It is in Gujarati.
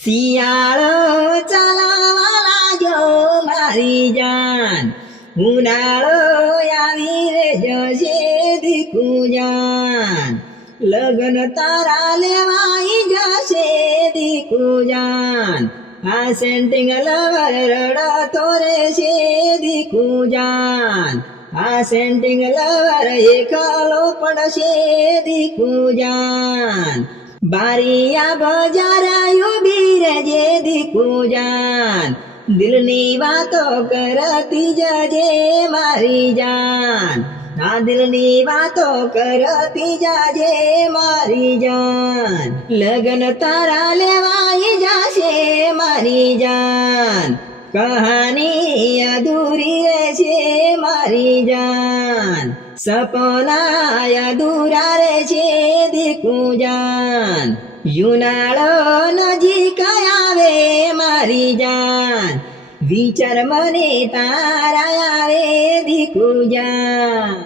શિયાળો ચાલવા લાગ્યો મારી જાન, ઉનાળો આવી રે જશે દીકુ જાન, લગન તારા લેવાઈ જશે દીકુ જાન, આ સેન્ટિંગ લવર રડતો રહેશે દીકુ જાન, આ સેન્ટિંગ લવર એકલો પડશે દીકુ જાન, બારિયા બજારાયું બીરજે દીકુ જાન, દિલની વાતો કરતી જજે મારી જાન, આ દિલની વાતો કરતી જાજે મારી જાન, લગન તારા લેવાઈ જશે મારી જાન, કહાની અધૂરી રહેશે મારી જાન, સપના અધૂરા રહેશે દીકુ જાન, ઉનાળો નજીક આવે મારી જાન, વિચાર મને તારા આવે દીકુ જાન.